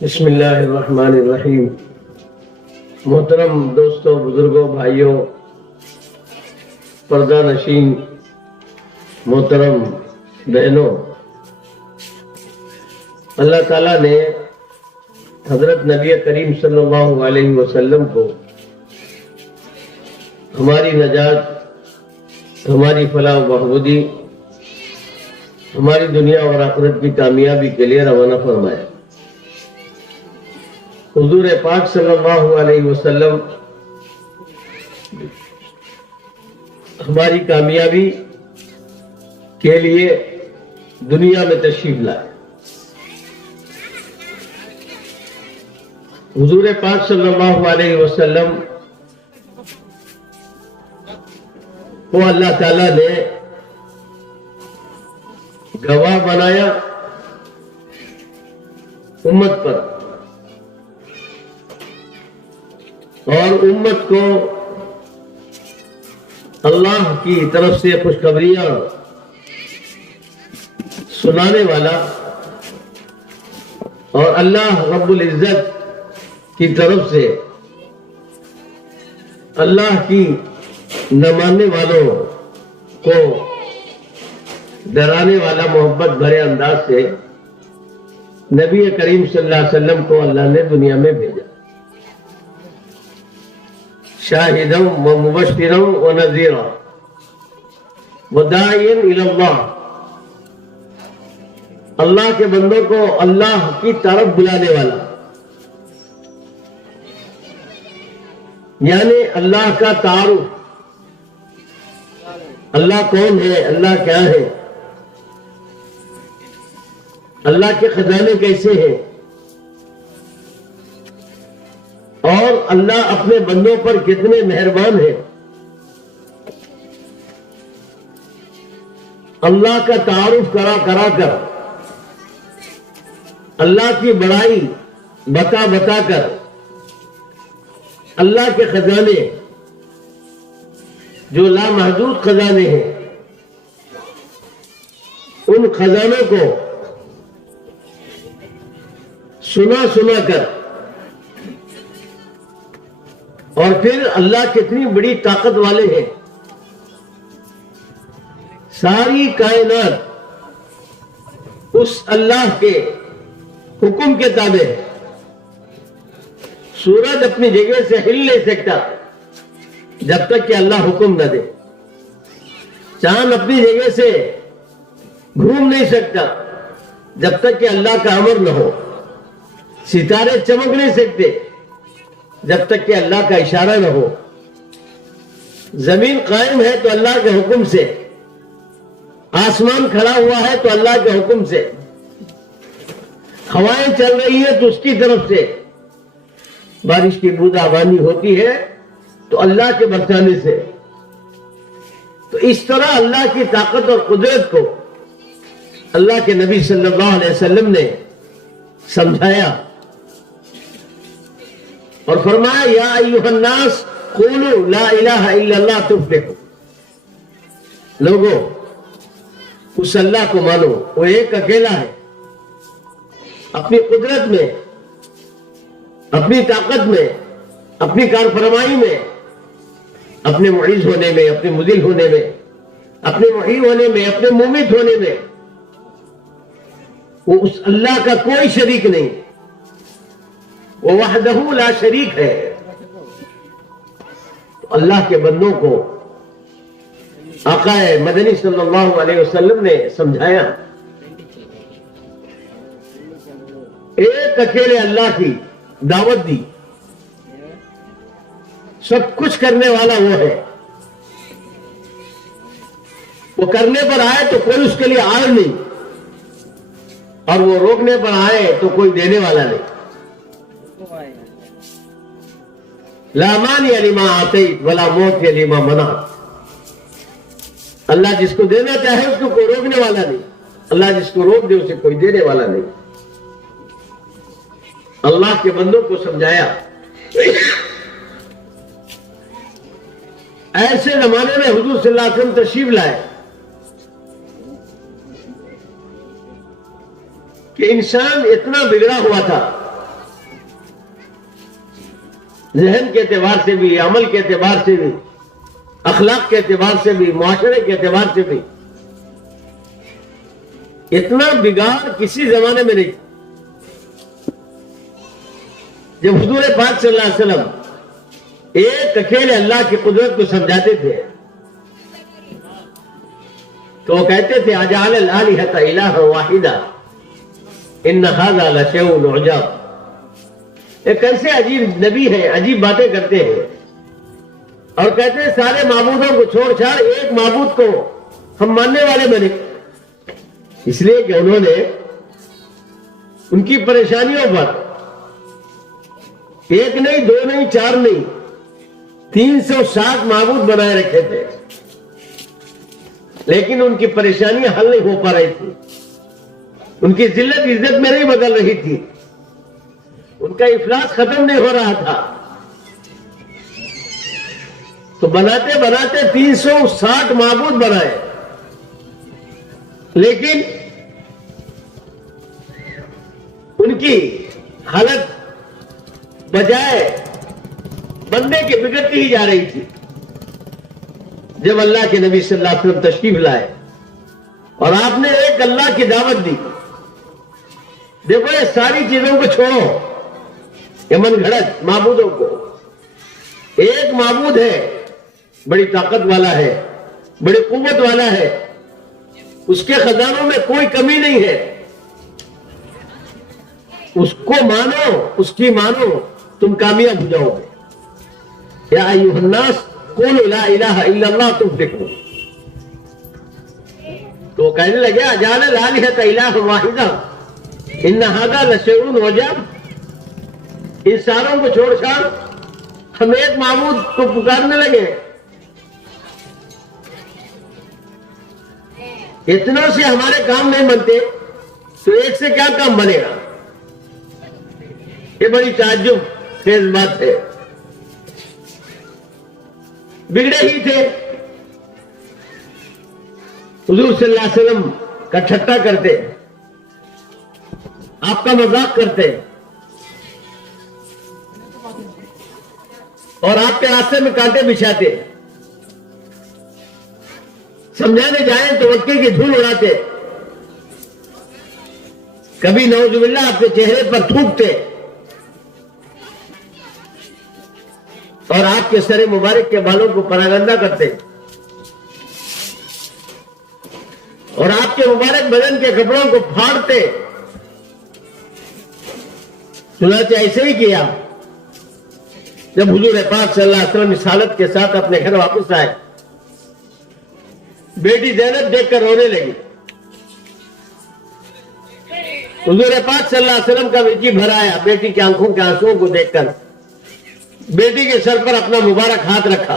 بسم اللہ الرحمن الرحیم۔ محترم دوستوں، بزرگوں، بھائیوں، پردہ نشین محترم بہنوں، اللہ تعالیٰ نے حضرت نبی کریم صلی اللہ علیہ وسلم کو ہماری نجات، ہماری فلاح و بہبودی، ہماری دنیا اور آخرت کی کامیابی کے لیے روانہ فرمایا۔ حضور پاک صلی اللہ علیہ وسلم ہماری کامیابی کے لیے دنیا میں تشریف لائے۔ حضور پاک صلی اللہ علیہ وسلم کو اللہ تعالیٰ نے گواہ بنایا امت پر، اور امت کو اللہ کی طرف سے خوشخبریاں سنانے والا، اور اللہ رب العزت کی طرف سے اللہ کی نہ ماننے والوں کو ڈرانے والا محبت بھرے انداز سے نبی کریم صلی اللہ علیہ وسلم کو اللہ نے دنیا میں بھیجا، شاہداً و مبشراً و نذیراً و داعیاً الی اللہ، اللہ کے بندوں کو اللہ کی طرف بلانے والا، یعنی اللہ کا تعارف، اللہ کون ہے، اللہ کیا ہے، اللہ کے خزانے کیسے ہیں، اور اللہ اپنے بندوں پر کتنے مہربان ہیں، اللہ کا تعارف کرا کر، اللہ کی بڑائی بتا کر، اللہ کے خزانے جو لامحدود خزانے ہیں، ان خزانوں کو سنا کر، اور پھر اللہ کتنی بڑی طاقت والے ہیں، ساری کائنات اس اللہ کے حکم کے تابع ہے۔ سورج اپنی جگہ سے ہل نہیں سکتا جب تک کہ اللہ حکم نہ دے، چاند اپنی جگہ سے گھوم نہیں سکتا جب تک کہ اللہ کا امر نہ ہو، ستارے چمک نہیں سکتے جب تک کہ اللہ کا اشارہ نہ ہو، زمین قائم ہے تو اللہ کے حکم سے، آسمان کھڑا ہوا ہے تو اللہ کے حکم سے، ہوائیں چل رہی ہیں تو اس کی طرف سے، بارش کی بوندہ بانی ہوتی ہے تو اللہ کے برسانے سے۔ تو اس طرح اللہ کی طاقت اور قدرت کو اللہ کے نبی صلی اللہ علیہ وسلم نے سمجھایا اور فرمایا، یا ایھا الناس قولوا لا الہ الا اللہ تفلحوا، لوگوں اس اللہ کو مانو، وہ ایک اکیلا ہے، اپنی قدرت میں، اپنی طاقت میں، اپنی کار فرمائی میں، اپنے معیز ہونے میں، اپنے مذل ہونے میں، اپنے محیی ہونے میں، اپنے ممیت ہونے میں، وہ اس اللہ کا کوئی شریک نہیں، وہ وحدہ لا شریک ہے۔ تو اللہ کے بندوں کو آقا مدنی صلی اللہ علیہ وسلم نے سمجھایا، ایک اکیلے اللہ کی دعوت دی، سب کچھ کرنے والا وہ ہے، وہ کرنے پر آئے تو کوئی اس کے لیے آڑ نہیں، اور وہ روکنے پر آئے تو کوئی دینے والا نہیں۔ لا مانع لما اعطیت ولا معطی لما منعت، اللہ جس کو دینا چاہے اس کو کوئی روکنے والا نہیں، اللہ جس کو روک دے اسے کوئی دینے والا نہیں۔ اللہ کے بندوں کو سمجھایا۔ ایسے زمانے میں حضور صلی اللہ علیہ وسلم تشریف لائے کہ انسان اتنا بگڑا ہوا تھا ذہن کے اعتبار سے بھی، عمل کے اعتبار سے بھی، اخلاق کے اعتبار سے بھی، معاشرے کے اعتبار سے بھی اتنا بگاڑ کسی زمانے میں نہیں. جب حضور پاک صلی اللہ علیہ وسلم ایک اکیلے اللہ کی قدرت کو سمجھاتے تھے تو وہ کہتے تھے اجعل الآلہۃ الہا واحدا ان ھذا لشیء عجاب. ایک ایسے عجیب نبی ہے، عجیب باتیں کرتے ہیں اور کہتے ہیں سارے معبودوں کو چھوڑ چھاڑ ایک معبود کو ہم ماننے والے بنے. اس لیے کہ انہوں نے ان کی پریشانیوں پر ایک نہیں، دو نہیں، چار نہیں، 360 معبود بنائے رکھے تھے، لیکن ان کی پریشانیاں حل نہیں ہو پا رہی تھی، ان کی ذلت عزت میں نہیں بدل رہی تھی، ان کا افلاس ختم نہیں ہو رہا تھا. تو بناتے بناتے 360 معبود بنائے، لیکن ان کی حالت بجائے بندے کے بگڑتی ہی جا رہی تھی. جب اللہ کے نبی صلی اللہ علیہ وسلم تشریف لائے اور آپ نے ایک اللہ کی دعوت دی، دیکھو یہ ساری چیزوں کو چھوڑو، یہ من گھڑت معبودوں کو، ایک معبود ہے، بڑی طاقت والا ہے، بڑی قوت والا ہے، اس کے خزانوں میں کوئی کمی نہیں ہے، اس کو مانو، اس کی مانو، تم کامیاب ہو جاؤ گے. یا ایھا الناس قولوا لا الہ الا اللہ تفلحوا. تو کہنے لگے اجعل الآلہۃ الہا واحدا ان ھذا لشیء عجاب. ان ساروں کو چھوڑ چھاڑ ہم ایک معبود کو پکارنے لگے. اتنا سے ہمارے کام نہیں بنتے تو ایک سے کیا کام بنے گا؟ یہ بڑی تعجب خیز بات ہے. بگڑے ہی تھے، حضور صلی اللہ علیہ وسلم کا ٹھٹا کرتے، آپ کا مذاق کرتے اور آپ کے راستے میں کانٹے بچھاتے، سمجھانے جائیں تو مکے کی دھول اڑاتے، کبھی نعوذ باللہ آپ کے چہرے پر تھوکتے اور آپ کے سر مبارک کے بالوں کو پراگندہ کرتے اور آپ کے مبارک بدن کے کپڑوں کو پھاڑتے. چنانچہ ایسے ہی کیا. جب حضور پاک صلی اللہ علیہ وسلم اس حالت کے ساتھ اپنے گھر واپس آئے، بیٹی زینب دیکھ کر رونے لگی. حضور پاک صلی اللہ علیہ وسلم کا جی بھر آیا بیٹی کی آنکھوں کے آنسوؤں کو دیکھ کر. بیٹی کے سر پر اپنا مبارک ہاتھ رکھا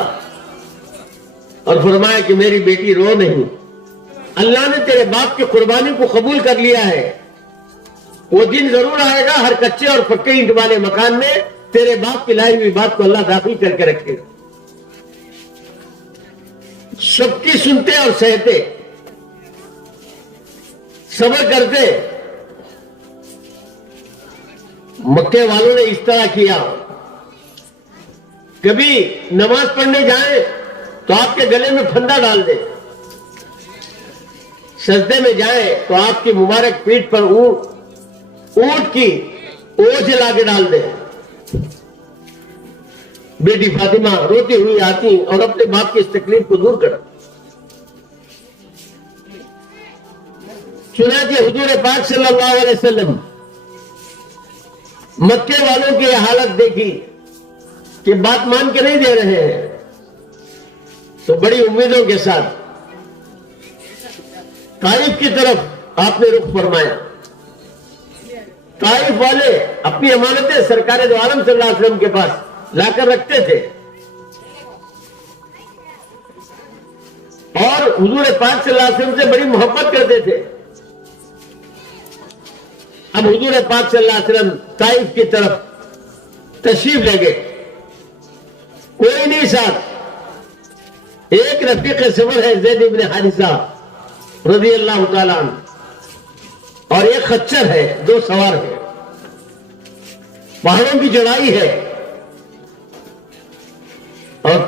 اور فرمایا کہ میری بیٹی رو نہیں، اللہ نے تیرے باپ کی قربانی کو قبول کر لیا ہے. وہ دن ضرور آئے گا ہر کچے اور پکے اینٹ والے مکان میں تیرے باپ کی لائی ہوئی بات کو اللہ داخل کر کے رکھے گا. سب کی سنتے اور سہتے، صبر کرتے. مکے والوں نے اس طرح کیا. کبھی نماز پڑھنے جائیں تو آپ کے گلے میں پھندا ڈال دے، سجدے میں جائیں تو آپ کی مبارک پیٹھ پر اونٹ کی اوجھ لا کے ڈال دے. بیٹی فاطمہ روتی ہوئی آتی اور اپنے باپ کی اس تکلیف کو دور کر. چنانچہ حضور پاک صلی اللہ علیہ وسلم مکے والوں کی یہ حالت دیکھی کہ بات مان کے نہیں دے رہے ہیں، تو بڑی امیدوں کے ساتھ طائف کی طرف آپ نے رخ فرمایا. طائف والے اپنی امانتیں سرکار دو عالم صلی اللہ علیہ وسلم کے پاس لا کر رکھتے تھے اور حضور پاک صلی اللہ علیہ وسلم سے بڑی محبت کرتے تھے. اب حضور پاک صلی اللہ علیہ وسلم طائف کی طرف تشریف لے گئے. کوئی نہیں ساتھ، ایک رفیق سفر ہے زید بن حارثہ رضی اللہ تعالیٰ عنہ اور ایک خچر ہے، دو سوار ہے. پہاڑوں کی چڑھائی ہے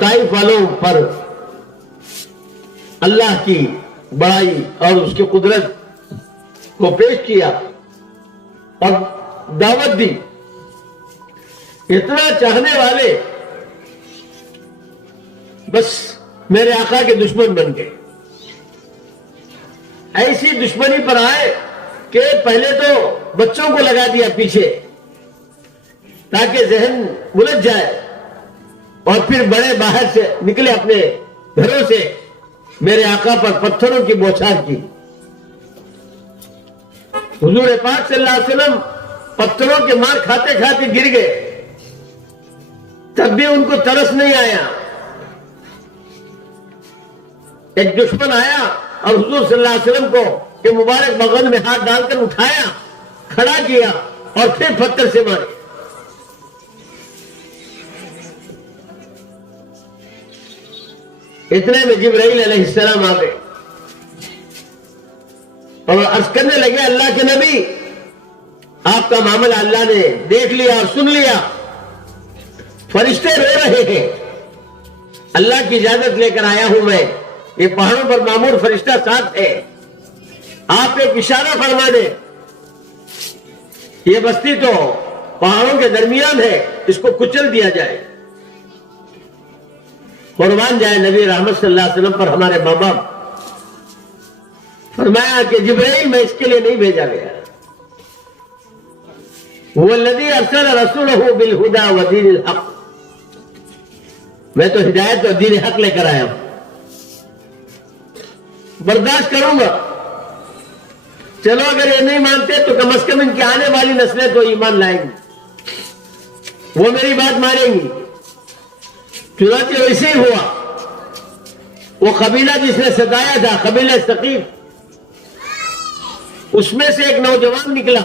طائف والوں پر اللہ کی بڑائی اور اس کی قدرت کو پیش کیا اور دعوت دی. اتنا چاہنے والے بس میرے آقا کے دشمن بن گئے. ایسی دشمنی پر آئے کہ پہلے تو بچوں کو لگا دیا پیچھے تاکہ ذہن الجھ جائے, اور پھر بڑے باہر سے نکلے اپنے گھروں سے میرے آقا پر پتھروں کی بوچھار کی. حضور پاک صلی اللہ علیہ وسلم پتھروں کے مار کھاتے کھاتے گر گئے, تب بھی ان کو ترس نہیں آیا. ایک دشمن آیا اور حضور صلی اللہ علیہ وسلم کو کہ مبارک بغل میں ہاتھ ڈال کر اٹھایا, کھڑا کیا اور پھر پتھر سے مارے. اتنے میں جبرائیل علیہ السلام آ گئے اور عرض کرنے لگے, اللہ کے نبی آپ کا معاملہ اللہ نے دیکھ لیا اور سن لیا, فرشتے رو رہے ہیں, اللہ کی اجازت لے کر آیا ہوں میں, یہ پہاڑوں پر معمور فرشتہ ساتھ ہے, آپ ایک اشارہ فرما دیں, یہ بستی تو پہاڑوں کے درمیان ہے, اس کو کچل دیا جائے. قربان جائے نبی رحمت صلی اللہ علیہ وسلم پر ہمارے ماں باپ. فرمایا کہ جبرائیل میں اس کے لیے نہیں بھیجا گیا, والذی ارسل رسولہ بالہدی ودین الحق, میں تو ہدایت اور دین حق لے کر آیا ہوں, برداشت کروں گا. چلو اگر یہ نہیں مانتے تو کم از کم ان کی آنے والی نسلیں تو ایمان لائیں گی, وہ میری بات مانیں گی. چنانچہ ویسے ہی ہوا. وہ قبیلہ جس نے ستایا تھا, قبیلہ ثقیف, اس میں سے ایک نوجوان نکلا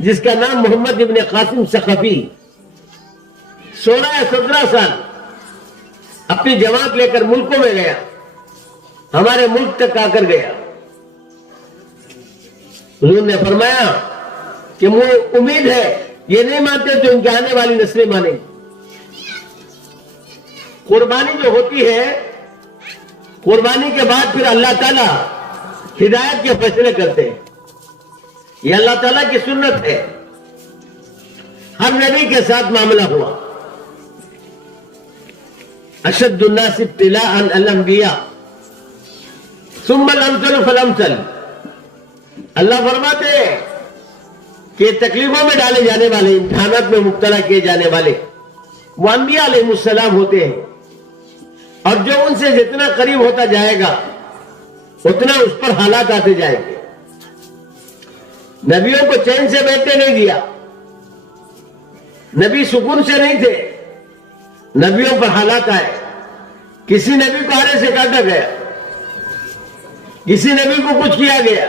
جس کا نام محمد ابن قاسم ثقفی, 16 یا 17 سال اپنی جماعت لے کر ملکوں میں گیا, ہمارے ملک تک آ کر گیا. حضور نے فرمایا کہ وہ امید ہے یہ نہیں مانتے تو ان کی آنے والی نسلیں مانیں گی. قربانی جو ہوتی ہے, قربانی کے بعد پھر اللہ تعالیٰ ہدایت کے فیصلے کرتے ہیں, یہ اللہ تعالیٰ کی سنت ہے. ہر نبی کے ساتھ معاملہ ہوا. اشد الناس ابتلاء الانبیاء ثم الامثل فالامثل. اللہ فرماتے ہیں کہ تکلیفوں میں ڈالے جانے والے, امتحانات میں مبتلا کیے جانے والے وہ انبیاء علیہ السلام ہوتے ہیں, اور جو ان سے جتنا قریب ہوتا جائے گا اتنا اس پر حالات آتے جائیں گے. نبیوں کو چین سے بیٹھنے نہیں دیا, نبی سکون سے نہیں تھے, نبیوں پر حالات آئے. کسی نبی کو آرے سے کاٹا گیا, کسی نبی کو کچھ کیا گیا.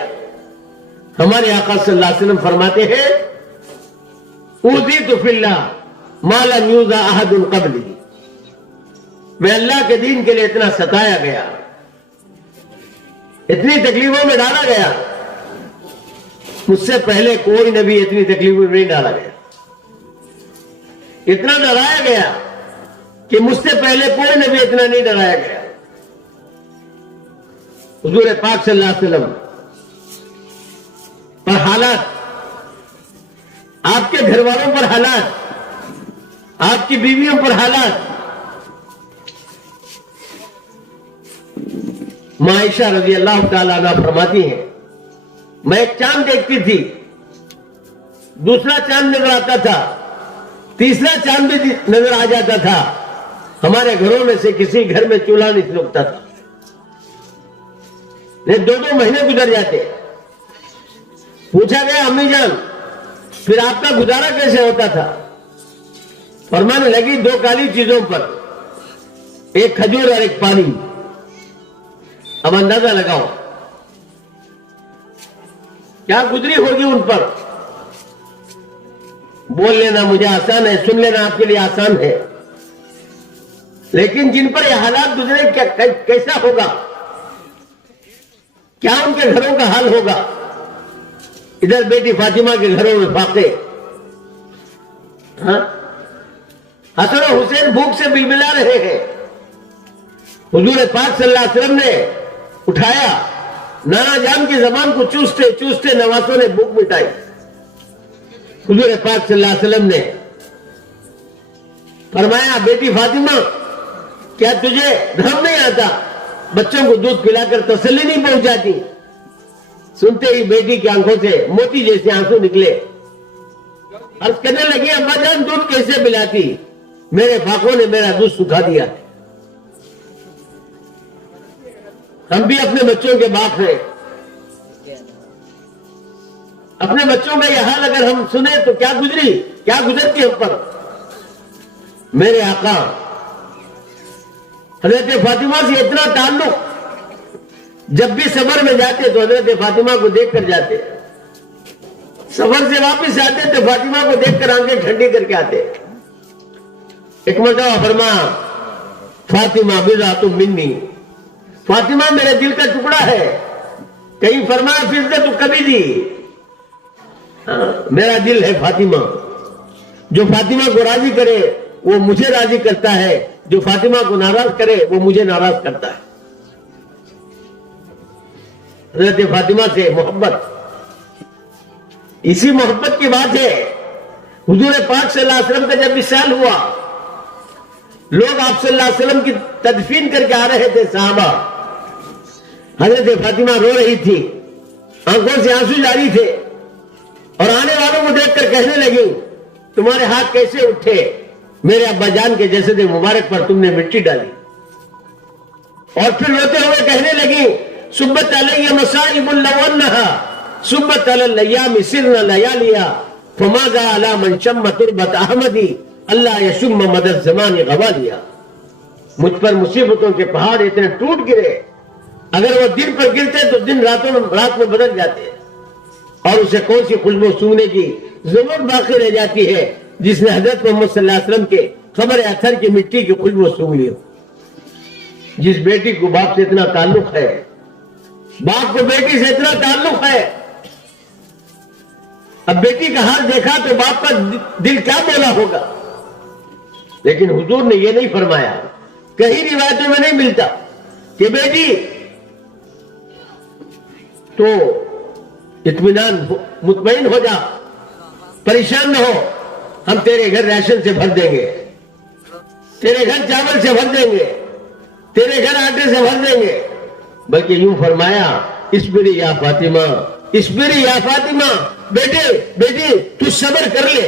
ہمارے آقا صلی اللہ علیہ وسلم فرماتے ہیں اوذیت فی اللہ ما لم یوذى احد قبلی, میں اللہ کے دین کے لیے اتنا ستایا گیا, اتنی تکلیفوں میں ڈالا گیا, مجھ سے پہلے کوئی نبی اتنی تکلیفوں میں نہیں ڈالا گیا. اتنا ڈرایا گیا کہ مجھ سے پہلے کوئی نبی اتنا نہیں ڈرایا گیا. حضور پاک صلی اللہ علیہ وسلم پر حالات, آپ کے گھر والوں پر حالات, آپ کی بیویوں پر حالات. عائشہ رضی اللہ تعالیٰ عنہ فرماتی ہیں میں ایک چاند دیکھتی تھی, دوسرا چاند نظر آتا تھا, تیسرا چاند بھی نظر آ جاتا تھا, ہمارے گھروں میں سے کسی گھر میں چولہا نہیں سلگتا تھا. 2 مہینے گزر جاتے. پوچھا گیا امی جان پھر آپ کا گزارا کیسے ہوتا تھا؟ فرمانے لگی 2 کالی چیزوں پر, ایک کھجور اور ایک پانی. اب اندازہ لگاؤ کیا گزری ہوگی ان پر. بول لینا مجھے آسان ہے, سن لینا آپ کے لیے آسان ہے, لیکن جن پر یہ حالات گزرے کیسا ہوگا, کیا ان کے گھروں کا حال ہوگا. ادھر بیٹی فاطمہ کے گھروں میں فاقے, حسن و حسین بھوک سے بلبلا رہے ہیں. حضور پاک صلی اللہ علیہ وسلم نے اٹھایا, نانا جان کی زبان کو چوستے چوستے نواسوں نے بھوک مٹائی. حضور پاک صلی اللہ علیہ وسلم نے فرمایا, بیٹی فاطمہ کیا تجھے دھرم نہیں آتا, بچوں کو دودھ پلا کر تسلی نہیں پہنچاتی؟ سنتے ہی بیٹی کی آنکھوں سے موتی جیسے آنسو نکلے. عرض کرنے لگی, ابا جان دودھ کیسے پلاتی؟ میرے پاکوں نے میرا دودھ سکھا دیا. ہم بھی اپنے بچوں کے باپ ہیں. اپنے بچوں کا یہ حال اگر ہم سنیں تو کیا گزرتی ہم پر. میرے آقا حضرت فاطمہ سے اتنا تعلق, جب بھی سفر میں جاتے تو حضرت فاطمہ کو دیکھ کر جاتے, سفر سے واپس آتے تو فاطمہ کو دیکھ کر آنکھیں ٹھنڈی کر کے آتے. ایک مرتبہ فرما, فاطمہ بضعۃ منی, فاطمہ میرے دل کا ٹکڑا ہے. کہیں فرمایا فضلۃ کبھی دی, میرا دل ہے فاطمہ. جو فاطمہ کو راضی کرے وہ مجھے راضی کرتا ہے, جو فاطمہ کو ناراض کرے وہ مجھے ناراض کرتا ہے. حضرت فاطمہ سے محبت, اسی محبت کی بات ہے. حضور پاک صلی اللہ علیہ وسلم کا جب وصال ہوا, لوگ آپ صلی اللہ علیہ وسلم کی تدفین کر کے آ رہے تھے. صحابہ, حضرت فاطمہ رو رہی تھی, آنکھوں سے آنسو جاری تھے, اور آنے والوں کو دیکھ کر کہنے لگی, تمہارے ہاتھ کیسے اٹھے؟ میرے ابا جان کے جسد مبارک پر تم نے مٹی ڈالی. اور پھر روتے ہوئے کہنے لگی, صبت علیہ مصائب لونہا صبت علی الیام سرنا لیالیا فماذا علی من شم تربت احمدی اللہ یشم مدد زمان غوالیا. مجھ پر مصیبتوں کے پہاڑ اتنے ٹوٹ گرے, اگر وہ دن پر گرتے تو دن رات میں بدل جاتے, اور اسے کون سی خوشبو سونگنے کی ضرورت باقی رہ جاتی ہے جس نے حضرت محمد صلی اللہ علیہ وسلم کے قبر اثر کی مٹی کی خوشبو سونگ لی. جس بیٹی کو باپ سے اتنا تعلق ہے, باپ کو بیٹی سے اتنا تعلق ہے, اب بیٹی کا حال دیکھا تو باپ کا دل کیا بولا ہوگا. لیکن حضور نے یہ نہیں فرمایا, کہیں روایتوں میں نہیں ملتا کہ بیٹی تو اطمینان مطمئن ہو جا, پریشان نہ ہو, ہم تیرے گھر راشن سے بھر دیں گے, تیرے گھر چاول سے بھر دیں گے, تیرے گھر آٹے سے بھر دیں گے. بلکہ یوں فرمایا, اصبری یا فاطمہ, اصبری یا فاطمہ, بیٹے تو صبر کر لے,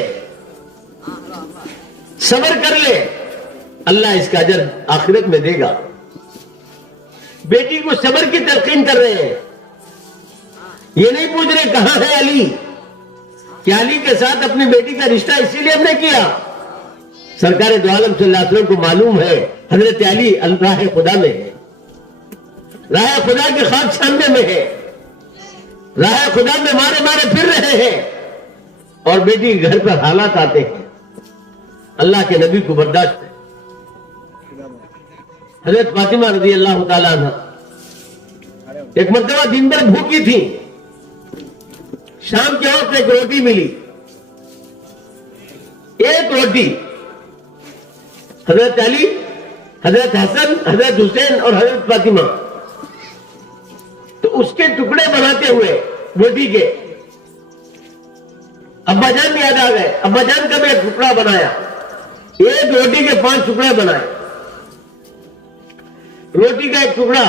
صبر کر لے, اللہ اس کا اجر آخرت میں دے گا. بیٹی کو صبر کی تلقین کر رہے ہیں. یہ نہیں پوچھ رہے کہاں ہے علی, کہ علی کے ساتھ اپنی بیٹی کا رشتہ اسی لیے ہم نے کیا. سرکار دو عالم صلی اللہ علیہ وسلم کو معلوم ہے حضرت علی راہ خدا میں ہے, راہ خدا کے خواب چھاننے میں ہے, راہ خدا میں مارے مارے پھر رہے ہیں, اور بیٹی گھر پر حالات آتے ہیں. اللہ کے نبی کو برداشت ہے. حضرت فاطمہ رضی اللہ تعالیٰ عنہ ایک مرتبہ دن بھر بھوکی تھی, شام کے وقت ایک روٹی ملی, ایک روٹی. حضرت علی, حضرت حسن, حضرت حسین اور حضرت فاطمہ تو اس کے ٹکڑے بناتے ہوئے روٹی کے ابا جان بھی یاد آ گئے. ابا جان کا بھی ایک ٹکڑا بنایا, ایک روٹی کے 5 ٹکڑے بنائے. روٹی کا ایک ٹکڑا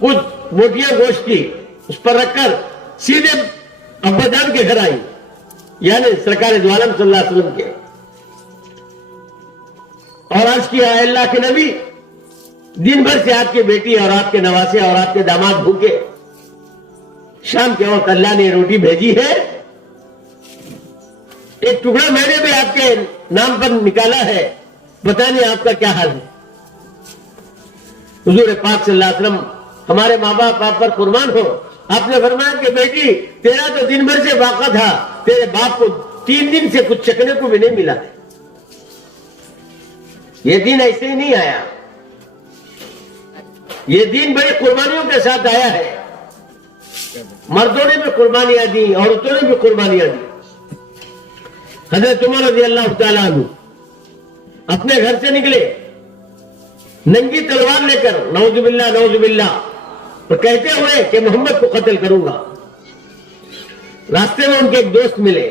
کچھ موٹیاں گوشت کی اس پر رکھ کر سیدھے ابا جان کے گھر آئی, یعنی سرکار دو عالم صلی اللہ علیہ وسلم کے, اور عرض کیا, اے اللہ کے نبی, دن بھر سے آپ کی بیٹی اور آپ کے نواسے اور آپ کے داماد بھوکے, شام کے وقت اللہ نے روٹی بھیجی ہے, ایک ٹکڑا میں نے بھی آپ کے نام پر نکالا ہے, بتائیے آپ کا کیا حال ہے. حضور پاک صلی اللہ علیہ وسلم ہمارے ماں باپ آپ پر قربان ہو, آپ نے فرمایا کہ بیٹی تیرا تو دن بھر سے واقع تھا, تیرے باپ کو 3 دن سے کچھ چکنے کو بھی نہیں ملا ہے. یہ دن ایسے ہی نہیں آیا, یہ دن بڑی قربانیوں کے ساتھ آیا ہے. مردوں نے بھی قربانیاں دی, عورتوں نے بھی قربانیاں دی. حضرت عمر رضی اللہ تعالیٰ عنہ اپنے گھر سے نکلے ننگی تلوار لے کر، نعوذ باللہ نعوذ باللہ، اور کہتے ہوئے کہ محمد کو قتل کروں گا۔ راستے میں ان کے ایک دوست ملے،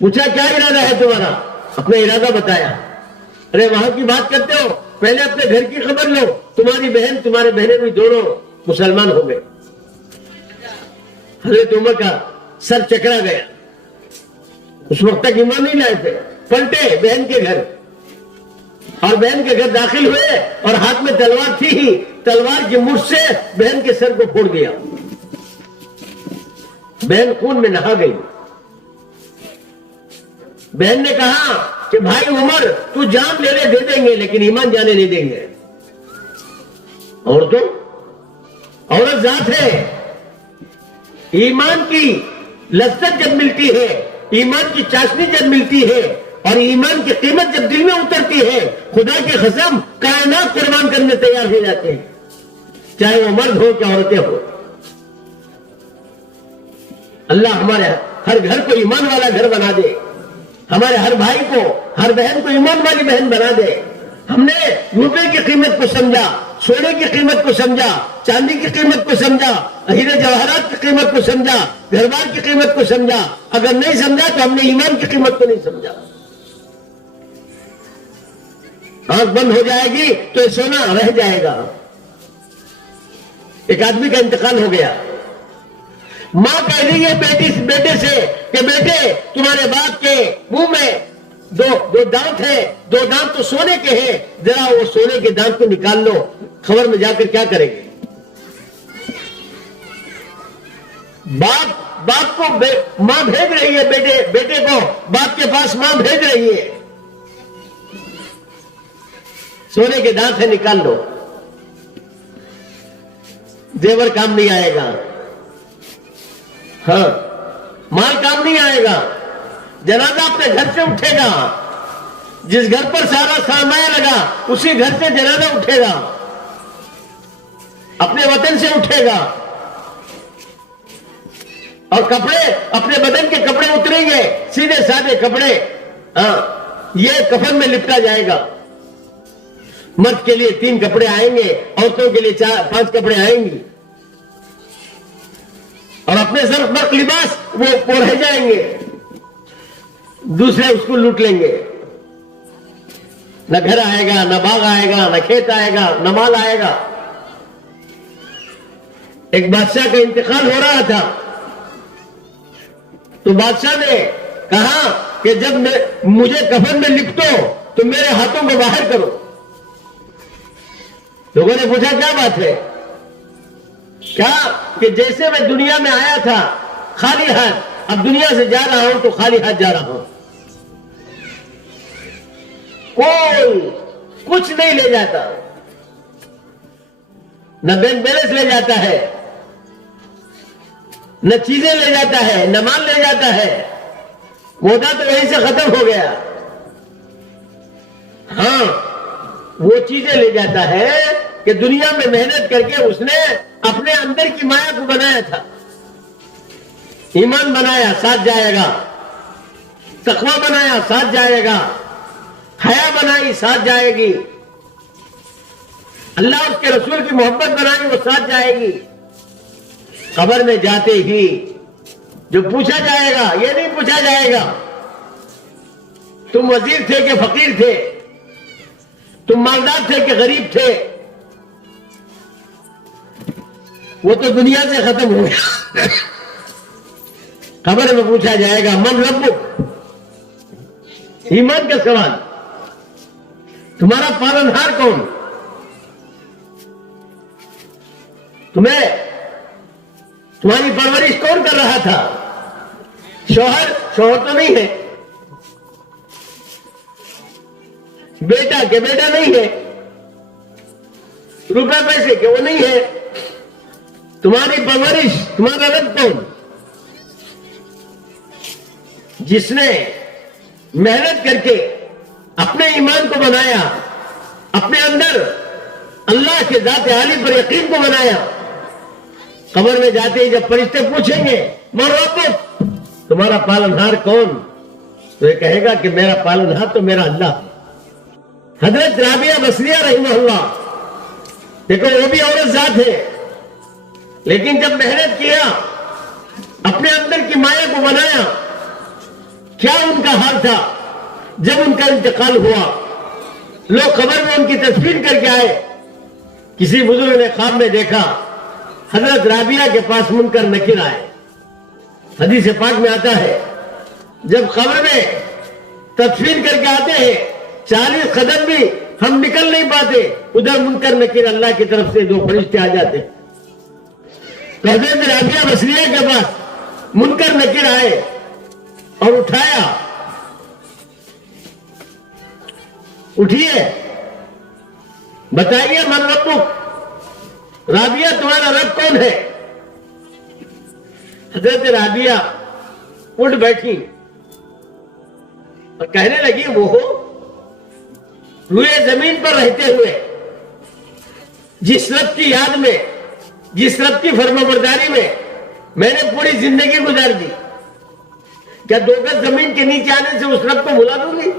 پوچھا کیا ارادہ ہے تمہارا؟ اپنا ارادہ بتایا۔ ارے وہاں کی بات کرتے ہو، پہلے اپنے گھر کی خبر لو، تمہاری بہن تمہارے بہنیں بھی دونوں مسلمان ہو گئے۔ حضرت عمر کا سر چکرا گیا، اس وقت تک ایمان نہیں لائے تھے، پلٹے بہن کے گھر، اور بہن کے گھر داخل ہوئے اور ہاتھ میں تلوار تھی ہی، تلوار کی مٹھ سے بہن کے سر کو پھوڑ دیا۔ بہن خون میں نہا گئی۔ بہن نے کہا کہ بھائی عمر، تو جان لینے دے دیں گے لیکن ایمان جانے نہیں دیں گے۔ اور تو عورت ذات ہے، ایمان کی لذت جب ملتی ہے، ایمان کی چاشنی جب ملتی ہے، اور ایمان کی قیمت جب دل میں اترتی ہے، خدا کی قسم کائنات قربان کرنے تیار ہو جاتے ہیں، چاہے وہ مرد ہو کہ عورتیں ہو۔ اللہ ہمارے ہر گھر کو ایمان والا گھر بنا دے، ہمارے ہر بھائی کو، ہر بہن کو ایمان والی بہن بنا دے۔ ہم نے روپے کی قیمت کو سمجھا، سونے کی قیمت کو سمجھا، چاندی کی قیمت کو سمجھا، ہیرے جواہرات کی قیمت کو سمجھا، گھر بار کی قیمت کو سمجھا۔ اگر نہیں سمجھا تو ہم نے ایمان کی قیمت کو نہیں سمجھا۔ آنکھ بند ہو جائے گی تو یہ سونا رہ جائے گا۔ ایک آدمی کا انتقال ہو گیا، ماں کہہ رہی ہے بیٹے سے کہ بیٹے تمہارے باپ کے منہ میں دو دانت ہیں، دو دانت تو سونے کے ہیں، ذرا وہ سونے کے دانت کو نکال لو، خبر میں جا کر کیا کریں گے؟ باپ کو ماں بھیج رہی ہے، بیٹے کو باپ کے پاس ماں بھیج رہی ہے، سونے کے دانت ہے نکال لو۔ زیور کام نہیں آئے گا، ہاں مال کام نہیں آئے گا، جنازہ اپنے گھر سے اٹھے گا، جس گھر پر سارا سرمایہ لگا اسی گھر سے جنازہ اٹھے گا، اپنے وطن سے اٹھے گا، اور کپڑے اپنے بدن کے کپڑے اتریں گے، سیدھے سادے کپڑے، ہاں یہ کفن میں لپٹا جائے گا۔ مرد کے لیے 3 کپڑے آئیں گے، عورتوں کے لیے 4-5 کپڑے آئیں گی، اور اپنے سر پر لباس وہ رہ جائیں گے، دوسرے اس کو لوٹ لیں گے۔ نہ گھر آئے گا، نہ باغ آئے گا، نہ کھیت آئے گا، نہ مال آئے گا۔ ایک بادشاہ کا انتقال ہو رہا تھا تو بادشاہ نے کہا کہ جب مجھے کفن میں لپٹو تو میرے ہاتھوں کو باہر کرو۔ لوگوں نے پوچھا کیا بات ہے؟ کیا کہ جیسے میں دنیا میں آیا تھا خالی ہاتھ، اب دنیا سے جا رہا ہوں تو خالی ہاتھ جا رہا ہوں، کوئی کچھ نہیں لے جاتا، نہ بینک بیلنس لے جاتا ہے، نہ چیزیں لے جاتا ہے، نہ مال لے جاتا ہے، مودا تو وہیں سے ختم ہو گیا۔ ہاں وہ چیزیں لے جاتا ہے کہ دنیا میں محنت کر کے اس نے اپنے اندر کی مایا کو بنایا تھا، ایمان بنایا ساتھ جائے گا، تقویٰ بنایا ساتھ جائے گا، حیا بنائی ساتھ جائے گی، اللہ اس کے رسول کی محبت بنائی وہ ساتھ جائے گی۔ قبر میں جاتے ہی جو پوچھا جائے گا یہ نہیں پوچھا جائے گا تم وزیر تھے کہ فقیر تھے، تم مالدار تھے کہ غریب تھے، وہ تو دنیا سے ختم ہو گیا۔ قبر میں پوچھا جائے گا من ربک، ایمان کا سوال، تمہارا پالنہار کون، تمہاری پرورش کون کر رہا تھا؟ شوہر تو نہیں ہے، بیٹا کہ بیٹا نہیں ہے، روپے پیسے کہ وہ نہیں ہے، تمہاری پرورش، تمہارا رب کون؟ جس نے محنت کر کے اپنے ایمان کو بنایا، اپنے اندر اللہ کے ذات عالی پر یقین کو بنایا۔ قبر میں جاتے ہی جب فرشتے پوچھیں گے من ربک، تمہارا پالنہار کون، تو یہ کہے گا کہ میرا پالنہار تو میرا اللہ ہے۔ حضرت رابعہ بصریہ رحمہ اللہ، دیکھو وہ بھی عورت ذات ہے، لیکن جب محنت کیا، اپنے اندر کی مایا کو بنایا، کیا ان کا حال تھا جب ان کا انتقال ہوا؟ لوگ قبر میں ان کی تصویر کر کے آئے، کسی بزرگ نے خواب میں دیکھا حضرت رابعہ کے پاس منکر نکیر آئے۔ حدیث پاک میں آتا ہے جب قبر میں تدفین کر کے آتے ہیں 40 قدم بھی ہم نکل نہیں پاتے، ادھر منکر نکیر اللہ کی طرف سے 2 فرشتے آ جاتے ہیں۔ تو حضرت رابعہ بصریہ کے پاس منکر نکیر آئے اور اٹھایا، اٹھیے بتائیے من ربک، رابعہ تمہارا رب کون ہے؟ حضرت رابعہ اٹھ بیٹھی اور کہنے لگی وہ روئے زمین پر رہتے ہوئے جس رب کی یاد میں، جس رب کی فرمانبرداری میں نے پوری زندگی گزار دی، کیا 2 گز زمین کے نیچے آنے سے اس رب کو بھلا دوں گی؟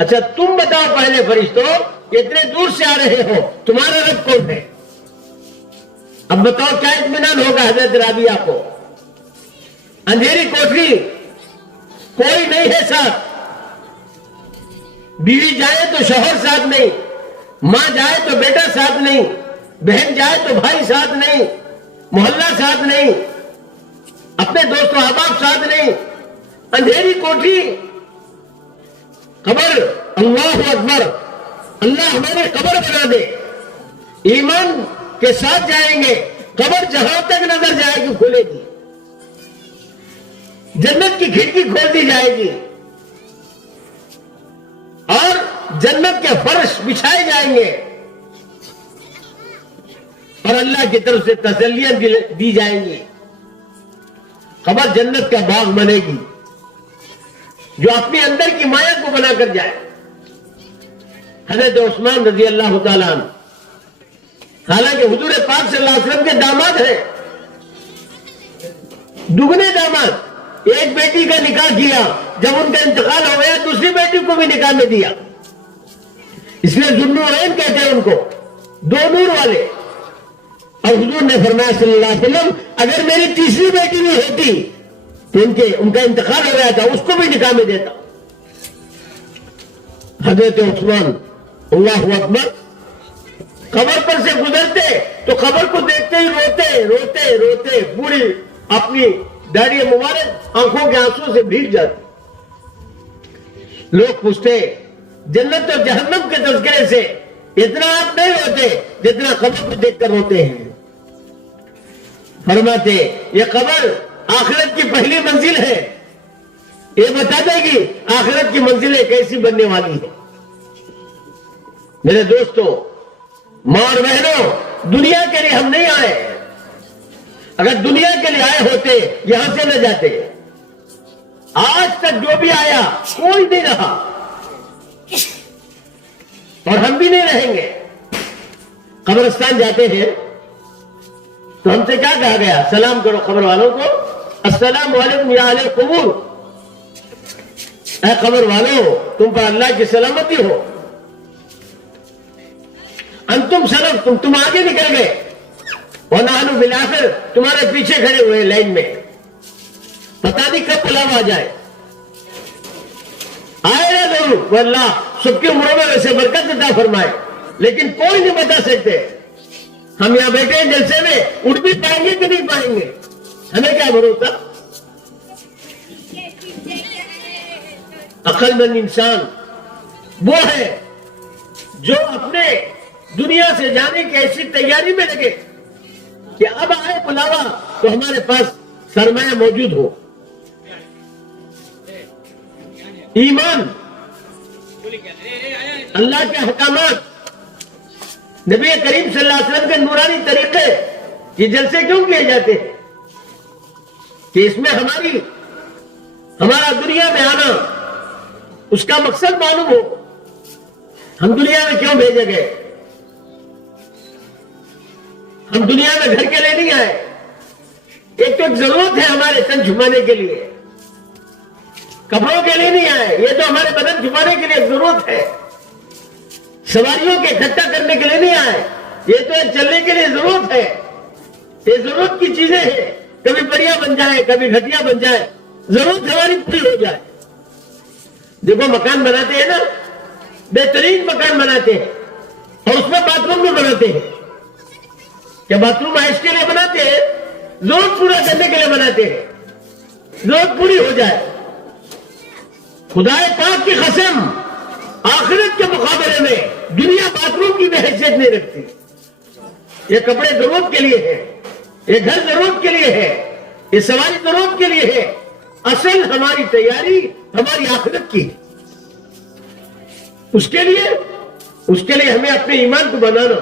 اچھا تم بتاؤ پہلے فرشتوں، اتنے دور سے آ رہے ہو، تمہارا رب کون ہے؟ اب بتاؤ کیا اطمینان ہوگا حضرت رابعہ کو؟ اندھیری کوٹری، کوئی نہیں ہے ساتھ، بیوی جائے تو شوہر ساتھ نہیں، ماں جائے تو بیٹا ساتھ نہیں، بہن جائے تو بھائی ساتھ نہیں، محلہ ساتھ نہیں، اپنے دوست و احباب ساتھ نہیں، اندھیری کوٹری، قبر۔ اللہ اکبر، اللہ ہمارے قبر بنا دے، ایمان کے ساتھ جائیں گے، قبر جہاں تک نظر جائے گی کھلے گی، جنت کی کھڑکی کھول دی جائے گی اور جنت کے فرش بچھائے جائیں گے اور اللہ کی طرف سے تسلیاں دی جائیں گی۔ قبر جنت کا باغ بنے گی جو اپنے اندر کی مایا کو بنا کر جائے۔ حضرت عثمان رضی اللہ تعالیٰ عنہ، حالانکہ حضور پاک صلی اللہ علیہ وسلم کے داماد ہیں، دگنے داماد، ایک بیٹی کا نکاح کیا، جب ان کا انتقال ہو گیا دوسری بیٹی کو بھی نکاح میں دیا، اس لیے ذوالنورین کہتے ہیں ان کو، 2 نور والے۔ اور حضور نے فرمایا صلی اللہ علیہ وسلم اگر میری تیسری بیٹی بھی ہوتی تو ان کا انتقال ہو گیا تھا، اس کو بھی نکاح میں دیتا۔ حضرت عثمان اللہ اکبر قبر پر سے گزرتے تو قبر کو دیکھتے ہی روتے روتے روتے پوری اپنی داڑھی مبارک آنکھوں کے آنسو سے بھیگ جاتے۔ لوگ پوچھتے جنت اور جہنم کے تذکرے سے اتنا آپ نہیں روتے جتنا قبر کو دیکھ کر روتے ہیں۔ فرماتے یہ قبر آخرت کی پہلی منزل ہے، یہ بتا دے گی آخرت کی منزلیں کیسی بننے والی ہے۔ میرے دوستو، ماں اور بہنوں، دنیا کے لیے ہم نہیں آئے، اگر دنیا کے لیے آئے ہوتے یہاں سے نہ جاتے۔ آج تک جو بھی آیا کوئی نہیں رہا اور ہم بھی نہیں رہیں گے۔ قبرستان جاتے ہیں تو ہم سے کیا کہا گیا؟ سلام کرو قبر والوں کو، السلام علیکم یا اہل القبور، اے قبر والوں تم پر اللہ کی سلامتی ہو۔ انتم سلف، تم آگے نکل گئے، ونحن بالآخر تمہارے پیچھے کھڑے ہوئے لائن میں، پتہ نہیں کب بلاوا آ جائے۔ آئے گا ضرور، وہ اللہ سب کی عمروں میں ویسے برکت عطا فرمائے، لیکن کوئی نہیں بتا سکتے۔ ہم یہاں بیٹھے ہیں جلسے میں، اٹھ بھی پائیں گے کہ نہیں پائیں گے، ہمیں کیا بھروسہ؟ عقل مند انسان وہ ہے جو اپنے دنیا سے جانے کی ایسی تیاری میں لگے کہ اب آئے بلاوا تو ہمارے پاس سرمایہ موجود ہو۔ ایمان، اللہ کے احکامات، نبی کریم صلی اللہ علیہ وسلم کے نورانی طریقے، یہ جلسے کیوں کیے جاتے ہیں؟ کہ اس میں ہمارا دنیا میں آنا، اس کا مقصد معلوم ہو۔ ہم دنیا میں کیوں بھیجے گئے؟ ہم دنیا میں گھر کے لیے نہیں آئے، ایک ضرورت ہے ہمارے تن چھپانے کے لیے، کپڑوں کے لیے نہیں آئے، یہ تو ہمارے بدن چھپانے کے لیے ضرورت ہے۔ سواریوں کے اکٹھا کرنے کے لیے نہیں آئے. یہ تو چلنے کے لیے ضرورت ہے. یہ ضرورت کی چیزیں ہیں. کبھی بڑھیا بن جائے, کبھی گھٹیا بن جائے, ضرورت ہماری پوری ہو جائے. دیکھو مکان بناتے ہیں نا, بہترین مکان بناتے ہیں اور اس میں باتھ روم بھی بناتے ہیں. کیا باتھ روم عائش کے لیے بناتے ہیں؟ ضرورت پورا کرنے کے لیے بناتے ہیں, ضرورت پوری ہو جائے. خدا پاک کی قسم, آخرت کے مقابلے میں دنیا باتھ روم کی بھی حیثیت نہیں رکھتی. یہ کپڑے ضرورت کے لیے ہے, یہ گھر ضرورت کے لیے ہے, یہ سواری ضرورت کے لیے ہے. اصل ہماری تیاری ہماری آخرت کی. اس کے لیے ہمیں اپنے ایمان کو بنانا.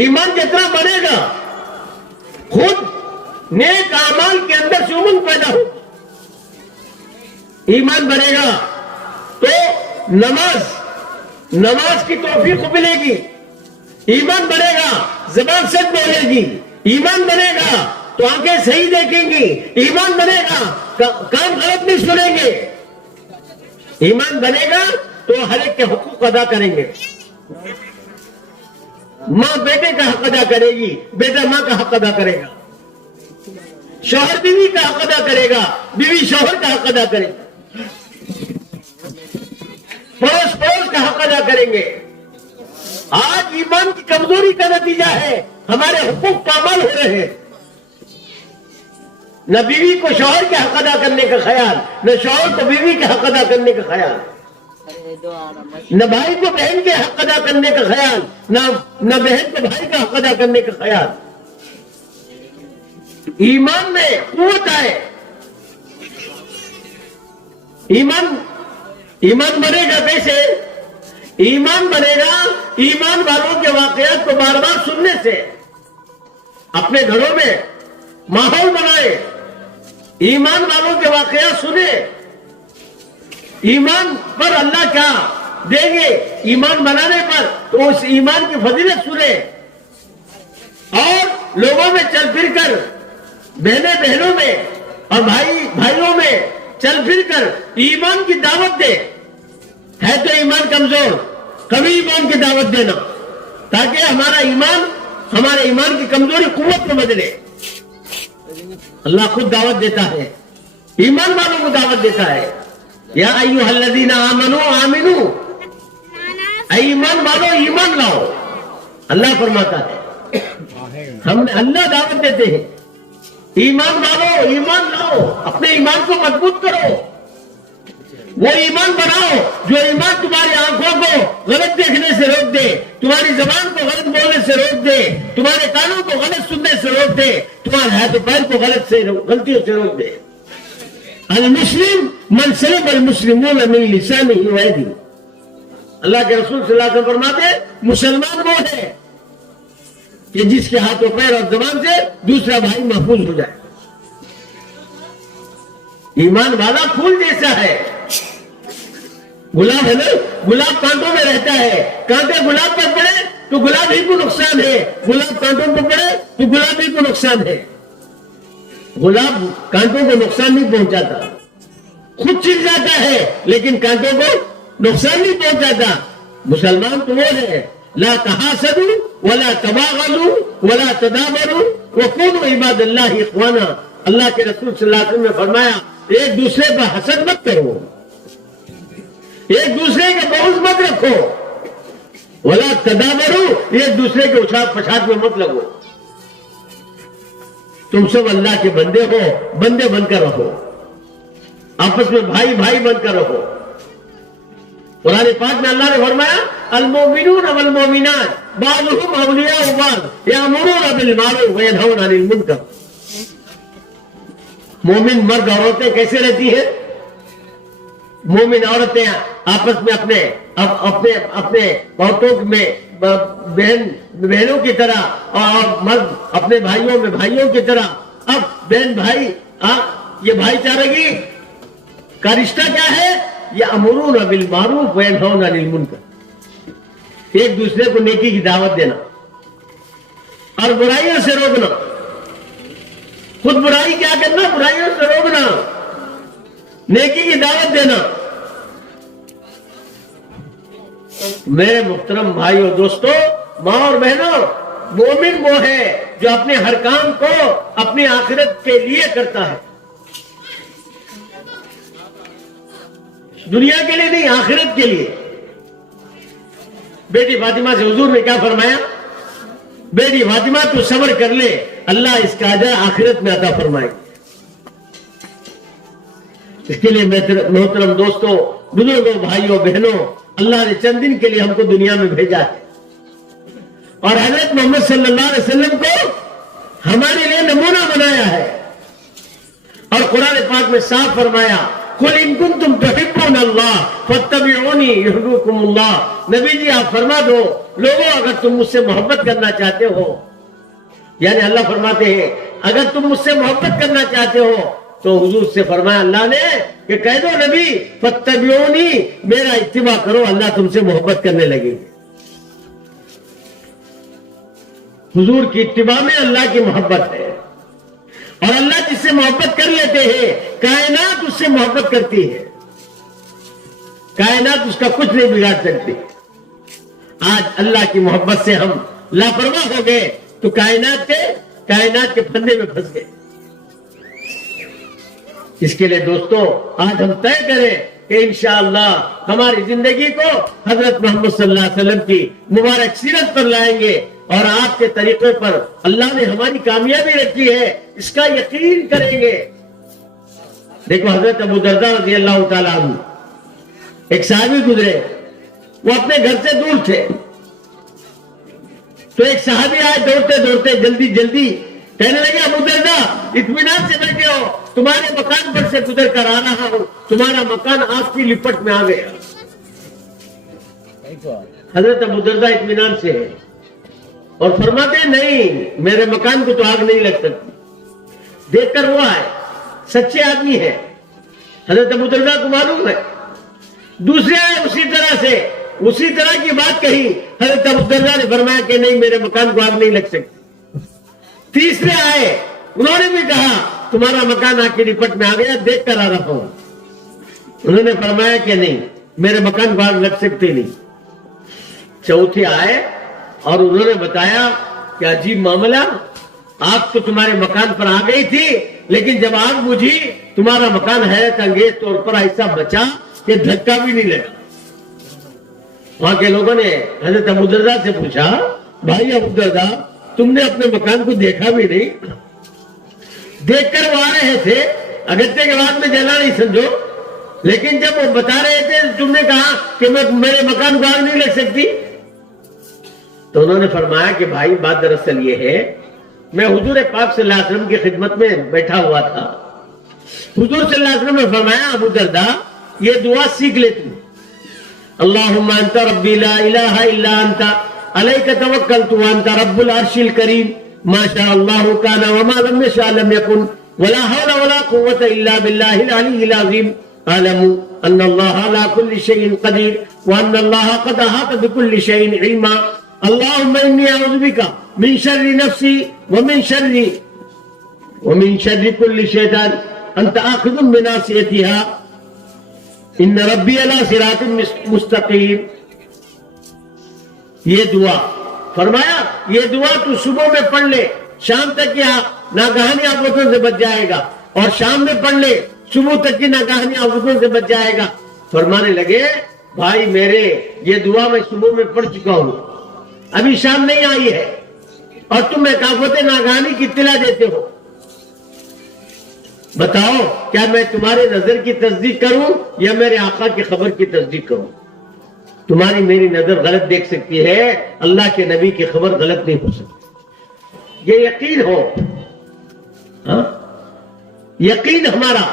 ایمان جتنا بنے گا خود نیک اعمال کے اندر سے امنگ پیدا ہو. ایمان بنے گا تو نماز کی توفیق ملے گی. ایمان بنے گا زبان سچ بولے گی. ایمان بنے گا تو آنکھیں صحیح دیکھیں گی. ایمان بنے گا کام غلط نہیں سنیں گے. ایمان بنے گا تو ہر ایک کے حقوق ادا کریں گے. ماں بیٹے کا حق ادا کرے گی, بیٹا ماں کا حق ادا کرے گا. شوہر بیوی کا حق ادا کرے گا, بیوی شوہر کا حق ادا کرے گا. پڑوس کا حق ادا کریں گے. آج ایمان کی کمزوری کا نتیجہ ہے ہمارے حقوق پامال ہو رہے ہیں. نہ بیوی کو شوہر کے حق ادا کرنے کا خیال, نہ شوہر کو بیوی کے حق ادا کرنے کا خیال, نہ بھائی کو بہن کے حق ادا کرنے کا خیال, نہ بہن کو بھائی کا حق ادا کرنے کا خیال. ایمان میں قوت آئے. ایمان بنے گا کیسے؟ ایمان بنے گا ایمان والوں کے واقعات کو بار بار سننے سے. اپنے گھروں میں ماحول بنائے, ایمان والوں کے واقعات سنے. ایمان پر اللہ کیا دیں گے ایمان بنانے پر, تو اس ایمان کی فضیلت سنے. اور لوگوں میں چل پھر کر, بہنیں بہنوں میں اور بھائیوں میں چل پھر کر ایمان کی دعوت دے. ہے تو ایمان کمزور, کبھی ایمان کی دعوت دینا, تاکہ ہمارے ایمان کی کمزوری قوت میں بدلے. اللہ خود دعوت دیتا ہے, ایمان والوں کو دعوت دیتا ہے. یا ایھا الذین آمنوا, ایمان والو ایمان لاؤ. اللہ فرماتا ہے, ہم اللہ دعوت دیتے ہیں ایمان والو ایمان لاؤ. اپنے ایمان کو مضبوط کرو, وہ ایمان بناؤ جو ایمان تمہاری آنکھوں کو غلط دیکھنے سے روک دے, تمہاری زبان کو غلط بولنے سے روک دے, تمہارے کانوں کو غلط سننے سے روک دے, تمہارے ہاتھ پیر کو غلطیوں سے روک دے. المسلم من سلم المسلمون من لسانه ويده. اللہ کے رسول صلی اللہ علیہ وسلم فرماتے ہیں مسلمان وہ ہے کہ جس کے ہاتھوں پیر اور زبان سے دوسرا بھائی محفوظ ہو جائے. ایمان والا پھول جیسا ہے. گلاب ہے نا, گلاب کانٹوں میں رہتا ہے. کانٹے گلاب پر پڑے تو گلاب ہی کو نقصان ہے, گلاب کانٹوں پر پڑے تو گلاب ہی کو نقصان ہے. گلاب کانٹوں کو نقصان نہیں پہنچاتا, خود چل جاتا ہے لیکن کانٹوں کو نقصان نہیں پہنچاتا. مسلمان تو وہ ہے لا تحاسدوا ولا تباغضوا ولا تدابروا وكونوا عباد اللہ اخوانا. اللہ کے رسول صلی اللہ علیہ وسلم نے فرمایا ایک دوسرے پر حسد مت کرو, ایک دوسرے کے بغض مت رکھو, ولا تدابروا, ایک دوسرے کے اچھاٹ پچھاٹ میں مت لگو. تم سب اللہ کے بندے ہو, بندے بن کر رہو, آپس میں بھائی بھائی بن کر رہو. قرآن پاک میں اللہ نے فرمایا المؤمنون والمؤمنات بعضهم اولیاء بعض یامرون بالمعروف وینہون عن المنکر. مومن مرد اور عورتیں کیسے رہتی ہیں؟ مومن عورتیں آپس میں اپنے عورتوں میں بہنوں کی طرح اور مرد اپنے بھائیوں میں بھائیوں کی طرح. اب بہن بھائی یہ بھائی چارگی کا رشتہ کیا ہے؟ یامرون بالمعروف وینہون عن المنکر. ایک دوسرے کو نیکی کی دعوت دینا اور برائیوں سے روکنا. خود برائی کیا کرنا؟ برائیوں سے روکنا, نیکی کی دعوت دینا. میرے محترم بھائیوں دوستو، ماں اور بہنوں، مومن وہ ہے جو اپنے ہر کام کو اپنی آخرت کے لیے کرتا ہے، دنیا کے لیے نہیں، آخرت کے لیے۔ بیٹی فاطمہ سے حضور نے کیا فرمایا؟ بیٹی فاطمہ تو صبر کر لے، اللہ اس کا اجر آخرت میں عطا فرمائے۔ اس کے لیے محترم دوستوں، بزرگوں، بھائیوں، بہنوں، اللہ نے چند دن کے لیے ہم کو دنیا میں بھیجا ہے، اور حضرت محمد صلی اللہ علیہ وسلم کو ہمارے لیے نمونہ بنایا ہے، اور قرآن پاک میں صاف فرمایا، قُلْ إِن كُنتُمْ تُحِبُّونَ اللَّهَ فَاتَّبِعُونِي يُحْبِبْكُمُ اللَّهُ۔ نبی جی آپ فرما دو، لوگوں اگر تم مجھ سے محبت کرنا چاہتے ہو، یعنی اللہ فرماتے ہیں اگر تم مجھ سے محبت کرنا چاہتے ہو تو حضور سے فرمایا اللہ نے کہ کہہ دو نبی فَاتَّبِعُونِي، میرا اتباع کرو، اللہ تم سے محبت کرنے لگے۔ حضور کی اتباع میں اللہ کی محبت ہے، اور اللہ جس سے محبت کر لیتے ہیں کائنات اس سے محبت کرتی ہے، کائنات اس کا کچھ نہیں بگاڑ سکتی۔ آج اللہ کی محبت سے ہم لاپرواہ ہو گئے تو کائنات کے پھندے میں پھنس گئے۔ اس کے لیے دوستو آج ہم طے کریں کہ انشاءاللہ ہماری زندگی کو حضرت محمد صلی اللہ علیہ وسلم کی مبارک سیرت پر لائیں گے، اور آپ کے طریقے پر اللہ نے ہماری کامیابی رکھی ہے اس کا یقین کریں گے۔ دیکھو حضرت ابو درداء رضی اللہ تعالیٰ عنہ، ایک صحابی گزرے، وہ اپنے گھر سے دور تھے، تو ایک صحابی آئے دوڑتے دوڑتے جلدی کہنے لگے ابو درداء اطمینان سے بیٹھے ہو، تمہارے مکان پر سے گزر کر آ رہا ہوں، تمہارا مکان آگ کی لپٹ میں آ گیا۔ حضرت ابو درداء اطمینان سے ہے اور فرماتے ہیں نہیں، میرے مکان کو تو آگ نہیں لگ سکتی۔ دیکھ کر وہ آئے، سچے آدمی ہے، حضرت ابو درداء کو معلوم ہے۔ دوسرے آئے اسی طرح کی بات کہی، حضرت ابو درداء نے فرمایا کہ نہیں، میرے مکان کو آگ نہیں لگ سکتی۔ تیسرے آئے، انہوں نے بھی کہا تمہارا مکان آگ کی لپٹ میں آ گیا، دیکھ کر آ رہا ہوں۔ انہوں نے فرمایا کہ نہیں، میرے مکان کو آگ لگ سکتی نہیں۔ چوتھے آئے اور انہوں نے بتایا کہ عجیب معاملہ، آگ تو تمہارے مکان پر آ گئی تھی، لیکن جب آگ بجھی تمہارا مکان حیرت انگیز طور پر ایسا بچا کہ دھکا بھی نہیں لگا۔ وہاں کے لوگوں نے حضرت ابو درداء سے پوچھا، بھائی ابو درداء تم نے اپنے مکان کو دیکھا بھی نہیں؟ دیکھ کر وہ آ رہے تھے، اگرچہ کے بعد میں جلا نہیں سمجھو، لیکن جب وہ بتا رہے تھے تم نے کہا کہ میرے مکان کو آگ نہیں لگ سکتی۔ تو انہوں نے فرمایا کہ بھائی بات دراصل یہ ہے، میں حضور پاک صلی اللہ علیہ وسلم کی خدمت میں بیٹھا ہوا تھا، حضور صلی اللہ علیہ وسلم نے فرمایا ابو درداء یہ دعا سیکھ لے تم، اللہم انت ربی لا الہ الا انت علیک توکلت وانت رب العرش الکریم ما شاء اللہ کان وما لم یشاء لم یکن ولا حول ولا قوة الا باللہ العلی العظیم اعلموا ان اللہ علی کل شیء قدیر وان اللہ قد احاط بكل شیء علما اللهم إني أعوذ بك من شر نفسي ومن شر كل شيطان أنت آخذ بناصيتها إن ربي على صراط مستقيم۔ یہ دعا فرمایا یہ دعا تو صبح میں پڑھ لے، شام تک کیا ناگہانی آفتوں سے بچ جائے گا، اور شام میں پڑھ لے صبح تک کی ناگہانی آفتوں سے بچ جائے گا۔ فرمانے لگے بھائی میرے یہ دعا میں صبح میں پڑھ چکا ہوں، ابھی شام نہیں آئی ہے، اور تم ایک آفت ناگہانی کی اطلاع دیتے ہو، بتاؤ کیا میں تمہارے نظر کی تصدیق کروں یا میرے آقا کی خبر کی تصدیق کروں؟ تمہاری میری نظر غلط دیکھ سکتی ہے، اللہ کے نبی کی خبر غلط نہیں ہو سکتی، یہ یقین ہو۔ ہاں یقین ہمارا،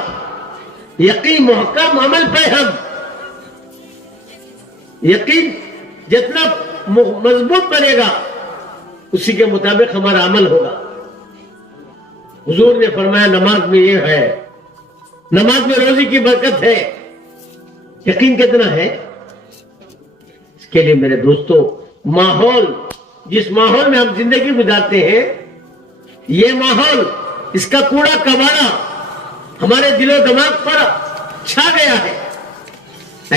یقین محکم عمل پہ ہم، یقین جتنا مضبوط بنے گا اسی کے مطابق ہمارا عمل ہوگا۔ حضور نے فرمایا نماز میں یہ ہے، نماز میں روزی کی برکت ہے، یقین کتنا ہے؟ اس کے لیے میرے دوستو ماحول، جس ماحول میں ہم زندگی گزارتے ہیں، یہ ماحول، اس کا کوڑا کباڑا ہمارے دل و دماغ پر چھا گیا ہے۔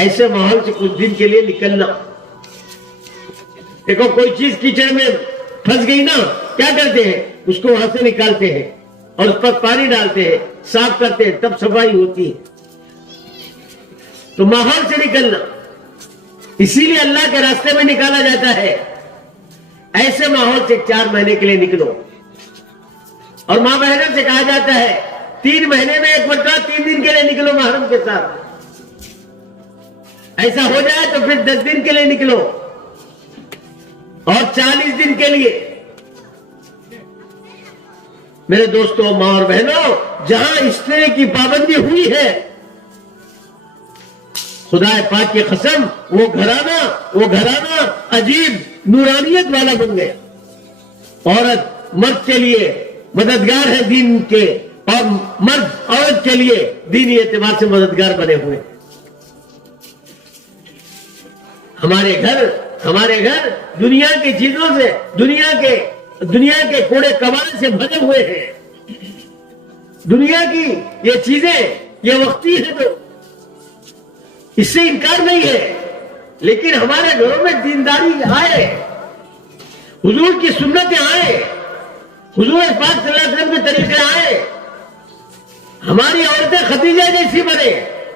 ایسے ماحول سے کچھ دن کے لیے نکلنا، دیکھو کوئی چیز کیچڑ میں پھنس گئی نا، کیا کرتے ہیں؟ اس کو وہاں سے نکالتے ہیں اور اس پر پانی ڈالتے ہیں، صاف کرتے ہیں، تب صفائی ہوتی ہے۔ تو ماحول سے نکلنا، اسی لیے اللہ کے راستے میں نکالا جاتا ہے۔ ایسے ماحول سے 4 مہینے کے لیے نکلو، اور ماں بہنوں سے کہا جاتا ہے 3 مہینے میں 1 مرتبہ 3 دن کے لیے نکلو محرم کے ساتھ۔ ایسا ہو جائے تو پھر 10 دن کے لیے نکلو اور 40 دن کے لیے۔ میرے دوستوں، ماں اور بہنوں، جہاں اس طرح کی پابندی ہوئی ہے، خدا پاک کی قسم، وہ گھرانہ عجیب نورانیت والا بن گیا۔ عورت مرد کے لیے مددگار ہے دین کے، اور مرد عورت کے لیے دینی اعتبار سے مددگار بنے ہوئے۔ ہمارے گھر دنیا کی چیزوں سے، دنیا کے کوڑے کباڑے سے بھرے ہوئے ہیں۔ دنیا کی یہ چیزیں یہ وقتی ہے، تو اس سے انکار نہیں ہے، لیکن ہمارے گھروں میں دینداری آئے، حضور کی سنتیں آئے، حضور پاک صلی اللہ علیہ وسلم کے طریقے آئے، ہماری عورتیں خدیجہ جیسی بنے،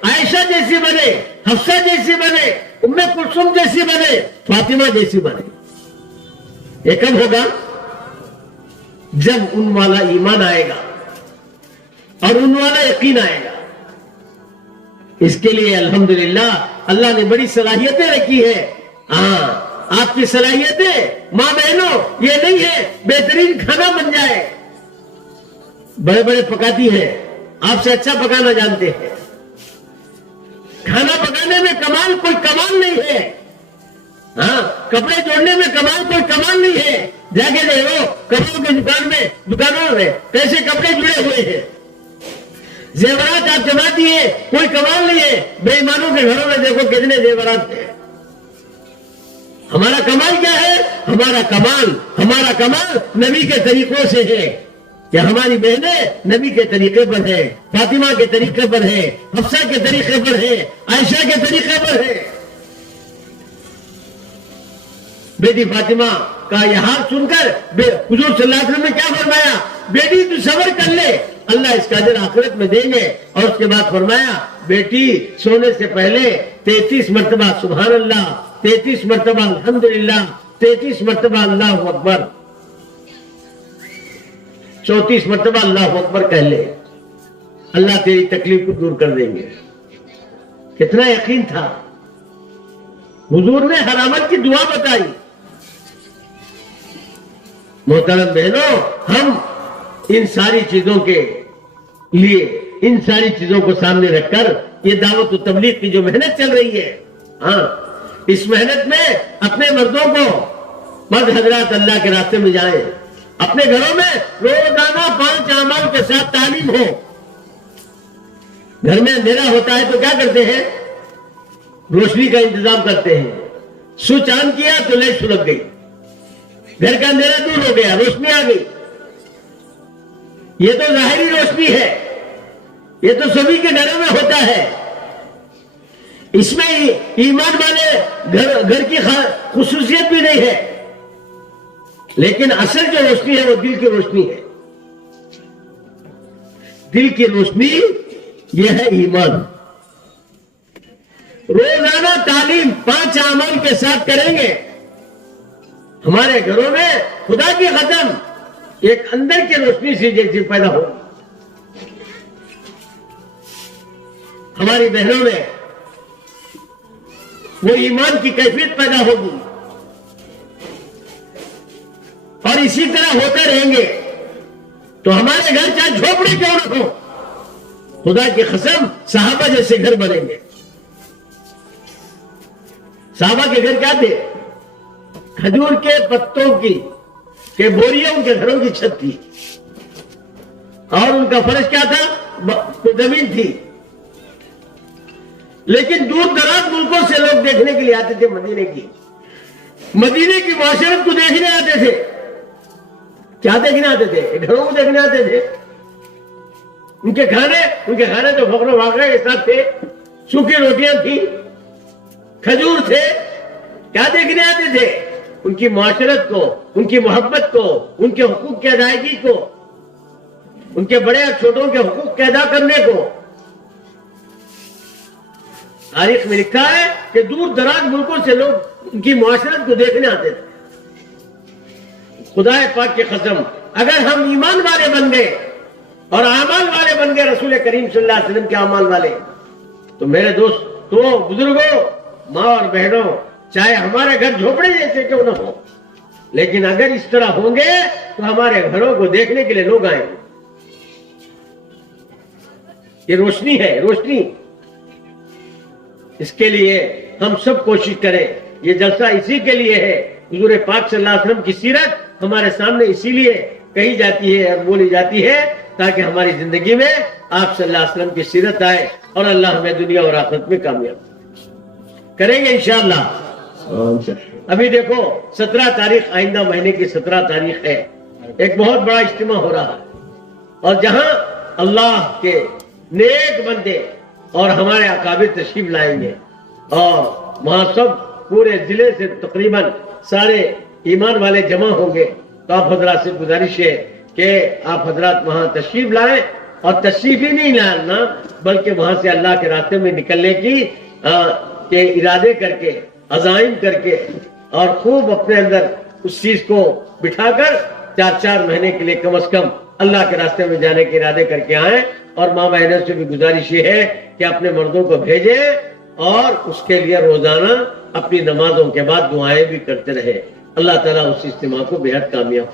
عائشہ جیسی بنے، حفصہ جیسی بنے، ام کلثوم جیسی بنے، فاطمہ جیسی بنے۔ یہ کب ہوگا؟ جب ان والا ایمان آئے گا اور ان والا یقین آئے گا۔ اس کے لیے الحمدللہ اللہ نے بڑی صلاحیتیں رکھی ہے۔ ہاں، آپ کی صلاحیتیں ماں بہنوں یہ نہیں ہے بہترین کھانا بن جائے، بڑے بڑے پکاتی ہیں، آپ سے اچھا پکانا جانتے ہیں۔ کھانا پکانے میں کوئی کمال نہیں ہے، ہاں، کپڑے جوڑنے میں کوئی کمال نہیں ہے۔ جا کے دیکھو کپڑوں کی دکانوں میں کیسے کپڑے جڑے ہوئے ہیں، زیورات آپ جماتی ہیں، کوئی کمال نہیں ہے۔ بے ایمانوں کے گھروں میں دیکھو کتنے زیورات ہیں۔ ہمارا کمال کیا ہے؟ ہمارا کمال نبی کے طریقوں سے ہے، کہ ہماری بہنیں نبی کے طریقے پر ہیں، فاطمہ کے طریقے پر ہیں، حفصہ کے طریقے پر ہیں، عائشہ کے طریقے پر ہیں۔ بیٹی فاطمہ کا یہ حال سن کر حضور صلی اللہ علیہ وسلم نے کیا فرمایا؟ بیٹی تو صبر کر لے، اللہ اس کا اجر آخرت میں دیں گے۔ اور اس کے بعد فرمایا بیٹی سونے سے پہلے 33 مرتبہ سبحان اللہ، 33 مرتبہ الحمدللہ، 33 مرتبہ اللہ اکبر، 34 مرتبہ اللہ اکبر کہہ لے، اللہ تیری تکلیف کو دور کر دیں گے۔ کتنا یقین تھا! حضور نے ہر عمل کی دعا بتائی۔ محترم بہنوں، ہم ان ساری چیزوں کے لیے، ان ساری چیزوں کو سامنے رکھ کر یہ دعوت و تبلیغ کی جو محنت چل رہی ہے، ہاں، اس محنت میں اپنے مردوں کو، مرد حضرات اللہ کے راستے میں جائیں، اپنے گھروں میں روزانہ 5 اعمال کے ساتھ تعلیم ہو۔ گھر میں اندھیرا ہوتا ہے تو کیا کرتے ہیں؟ روشنی کا انتظام کرتے ہیں۔ سوئچ آن کیا تو لائٹ سلگ گئی، گھر کا اندھیرا دور ہو گیا، روشنی آ گئی۔ یہ تو ظاہری روشنی ہے، یہ تو سبھی کے گھروں میں ہوتا ہے۔ اس میں ایمان والے گھر کی خصوصیت بھی نہیں ہے، لیکن اصل جو روشنی ہے وہ دل کی روشنی ہے۔ دل کی روشنی یہ ہے ایمان۔ روزانہ تعلیم 5 اعمال کے ساتھ کریں گے، ہمارے گھروں میں خدا کی قسم ایک اندر کی روشنی سی جیسی پیدا ہو، ہماری بہنوں میں وہ ایمان کی کیفیت پیدا ہوگی، اور اسی طرح ہوتے رہیں گے تو ہمارے گھر چاہے جھوپڑی کیوں نہ ہو، خدا کی قسم صحابہ جیسے گھر بنیں گے۔ صحابہ کے گھر کیا تھے؟ کھجور کے پتوں کے بوریاں ان کے گھروں کی چھت تھی، اور ان کا فرش کیا تھا؟ زمین تھی۔ لیکن دور دراز ملکوں سے لوگ دیکھنے کے لیے آتے تھے مدینے کی معاشرت کو دیکھنے آتے تھے۔ کیا دیکھنے آتے تھے؟ گھروں کو دیکھنے آتے تھے۔ ان کے کھانے تو فقر و واقعہ کے ساتھ تھے، سوکھی روٹیاں تھیں، کھجور تھے۔ کیا دیکھنے آتے تھے؟ ان کی معاشرت کو، ان کی محبت کو، ان کے حقوق کی ادائیگی کو، ان کے بڑے اور چھوٹوں کے حقوق کے ادا کرنے کو۔ تاریخ میں لکھا ہے کہ دور دراز ملکوں سے لوگ ان کی معاشرت کو دیکھنے آتے تھے۔ خدا پاک کی قسم، اگر ہم ایمان والے بن گئے اور اعمال والے بن گئے رسول کریم صلی اللہ علیہ وسلم کے اعمال والے، تو میرے دوست، تو بزرگوں، ماں اور بہنوں، چاہے ہمارے گھر جھوپڑے جیسے کیوں نہ ہو، لیکن اگر اس طرح ہوں گے تو ہمارے گھروں کو دیکھنے کے لیے لوگ آئیں گے۔ یہ روشنی ہے، روشنی۔ اس کے لیے ہم سب کوشش کریں۔ یہ جلسہ اسی کے لیے ہے۔ حضور پاک صلی اللہ علیہ وسلم کی سیرت ہمارے سامنے اسی لیے کہی جاتی ہے اور بولی جاتی ہے تاکہ ہماری زندگی میں آپ صلی اللہ علیہ وسلم کی سیرت آئے اور اللہ ہمیں دنیا اور آخرت میں کامیاب کریں گے انشاءاللہ۔ ابھی دیکھو 17 تاریخ، آئندہ مہینے کی 17 تاریخ ہے، ایک بہت بڑا اجتماع ہو رہا ہے، اور جہاں اللہ کے نیک بندے اور ہمارے اکابر تشریف لائیں گے، اور وہاں سب پورے ضلع سے تقریباً سارے ایمان والے جمع ہوں گے۔ تو آپ حضرات سے گزارش ہے کہ آپ حضرات وہاں تشریف لائیں، اور تشریف ہی نہیں لانا بلکہ وہاں سے اللہ کے راستے میں نکلنے کے ارادے کر کے، عزائم کر کے، اور خوب اپنے اندر اس چیز کو بٹھا کر 4 مہینے کے لیے کم از کم اللہ کے راستے میں جانے کے ارادے کر کے آئیں۔ اور ماں بہنوں سے بھی گزارش یہ ہے کہ اپنے مردوں کو بھیجیں اور اس کے لیے روزانہ اپنی نمازوں کے بعد دعائیں بھی کرتے رہے۔ اللہ تعالیٰ اس اجتماع کو بے حد کامیاب